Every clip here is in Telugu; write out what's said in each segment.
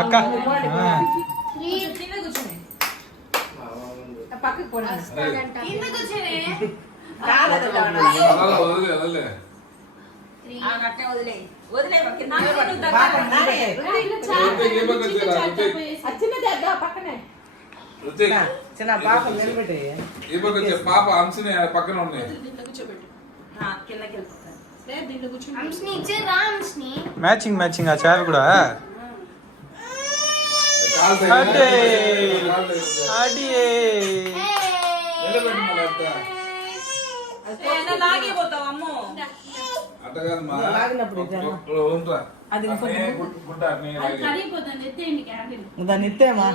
అక్క పక్కకు పోనా చిన్న పాప నిలబెట్టి పాప అంశని పక్కన ఉన్నాయి మ్యాచింగ్ మ్యాచింగ్ ఆ చారు కూడా దాన్ని ఇస్తేమా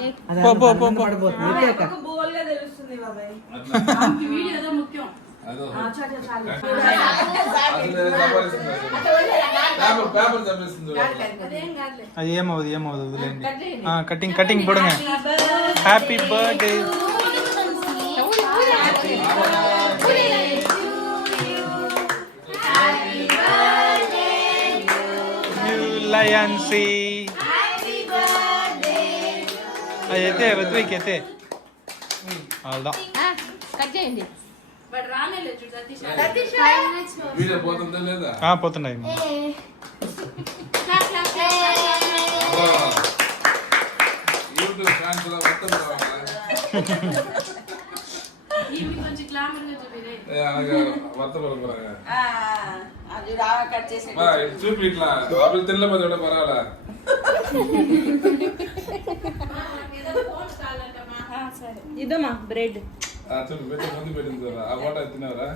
అది ఏమవుదు వదిలేండి కటింగ్ కటింగ్ పొడగా హ్యాపీ బర్త్డే లయన్సీ అయితే ఋత్వికైతే పోతున్నాయి చూపి ఇట్లా తెల్లబోతే పర్వాలా ఇదమ్మా బ్రెడ్ చూడు ముందు పెట్టింది ఆ ఫోటో తిన్నారా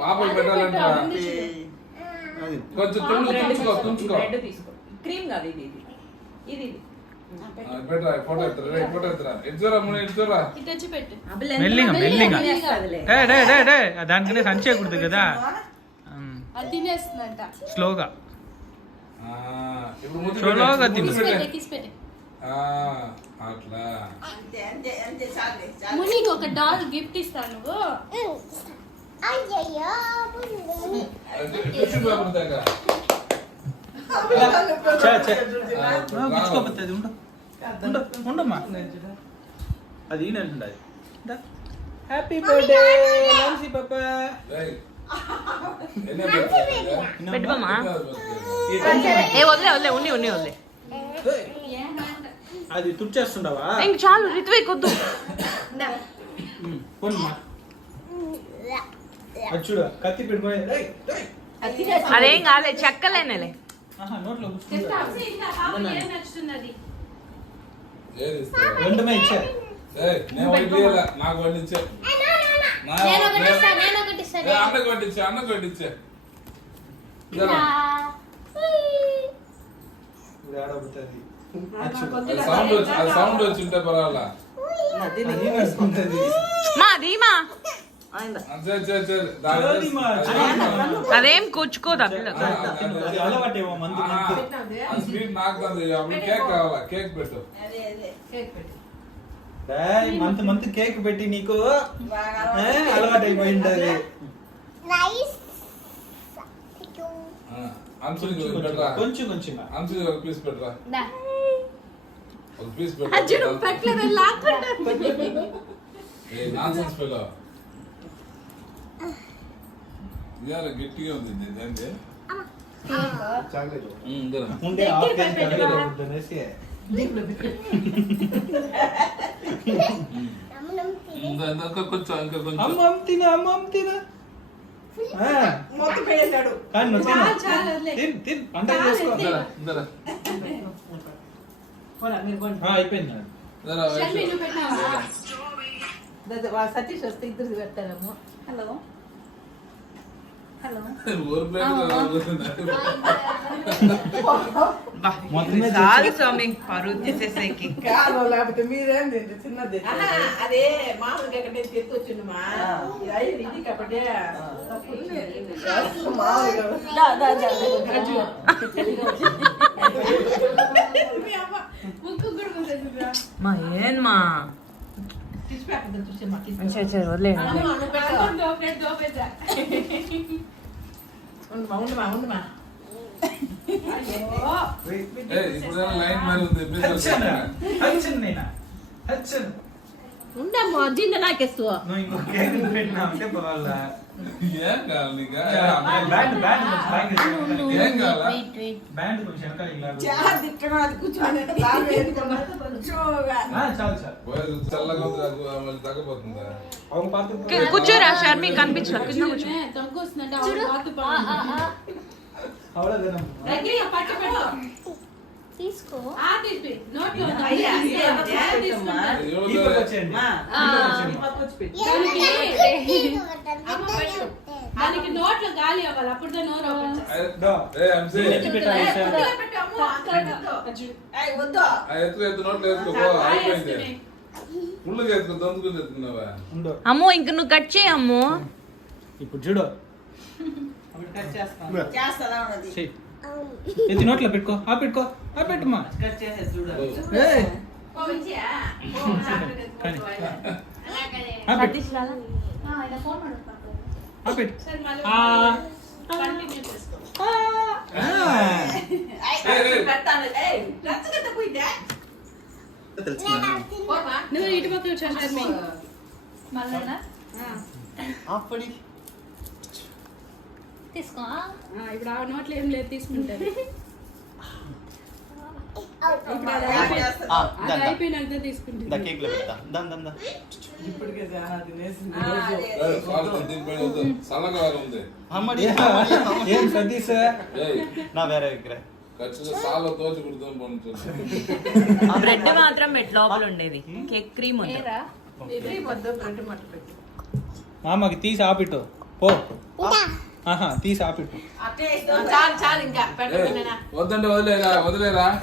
పాపలు పెట్టాలంట కొంచెం తుంచుకో క్రీమ్ కాదు ఇది ఇది ఫోటో ఎత్తురా ఎత్తురా ముని ఎత్తురా మెల్లిగా మెల్లిగా దానికనే సంచేయకూడదు కదా స్లోగా స్లోగా తిను అట్లా మునికి ఒక డాల్ గిఫ్ట్ ఇస్తాను నువ్వు ఉండమ్మా అది ఈయనంటుండది హ్యాపీ బర్త్డే లాన్సీ పాపా పెట్టుకోమా ఏ వదిలే వదిలే ఉన్ని ఉన్ని వదిలే అది తుడిచేస్తుండవా ఇంక చాలు రిత్విక్ వద్దు అది చూడు కత్తి పెట్టుకుని అదేం కాలే చెక్కలేనలే నోట్లో నచ్చుతున్నది రెండుమే ఇచ్చా నాకు వండించే అన్నకు వండించే సౌండ్ వచ్చింటే పర్వాలా అదేం కూర్చుకోదు స్వీట్ నాకు కేక్ కావాలా కేక్ పెట్టు మంత్ కేక్ పెట్టి నీకు అలవాటు అయిపోయింది అది కొంచెం ఒక పీస్ పెట్టరా ఒక పీస్ పెట్టు నాన్సెన్స్ ఫెలో ఇవాళ గట్టిగా ఉంది దానికి అయిపోయింది సతీష్ వస్తే ఇద్దరు పెట్టాము హలో హలో లేకపోతే మీరేంది చిన్నది అదే మామూలుగా తెచ్చుకొచ్చిండు మా ఇది కాబట్టి మా ఏన్మా వదిలేయండి ఇప్పుడు లైన్ మరి ఉంది ఉండమ్మా జిన్న నాకేస్తూ నువ్వు ఇంకో కేక్ పెట్టినా అంటే పర్వాలా ఏం కావాలి నీకు బ్యాండ్ ఏం కావాలా బ్యాండ్ కొంచెం వెనకాల ఇలా చాలు చాలు చల్లగా ఉంది మళ్ళీ తగ్గపోతుందా అవును పాత కూర్చోరా షర్మి కనిపించరా కింద కూర్చో తగ్గు వస్తుందంటే అవును బాతు పడు అవలదనం తీసుకో ఆ తీసి నోట్లో ఈ పక్క వచ్చేయండి దానికి నోట్లో గాలి అవ్వాలి అప్పుడు నోరు ఎత్తు నోట్లో వేసుకో అయిపోయింది ముళ్ళుగా ఎత్తుకో దంతుకుని ఎత్తుకున్నావా ఉండు అమ్మో ఇంక నువ్వు కట్ చేయి అమ్మో ఇప్పుడు చూడు చేస్తా ఉన్నది చెయ్యి ఎత్తి నోట్లో పెట్టుకో ఆ పెట్టుమా కట్ చేసేది చూడు ఏయ్ కానీ ఆ పెట్టు ఆ పెట్టు నువ్వు ఇటు పక్క వచ్చాను అప్పటి తీసుకో ఇప్పుడు ఆ నోట్లో ఏం లేదు తీసుకుంటారు ఇప్పుడు అది అయిపోయినాక తీసుకుంటారు కేక్ లో పెడతా దా ఇప్పటికే చాలా తినేసింది చల్లగా ఉంది ఏం సతీష్ నా వేరే దగ్గర ఖచ్చితంగా సాలో తోచి కుడుతాం పంపించు బ్రెడ్ మాత్రం పెట్టి లోపల ఉండేది కేక్ క్రీమ్ ఉంది మామకి తీసి ఆపిట్టు పో ఆహా తీసి ఆపిట్టు చాలు చాలు ఇంకా వద్దంటే వదిలేరా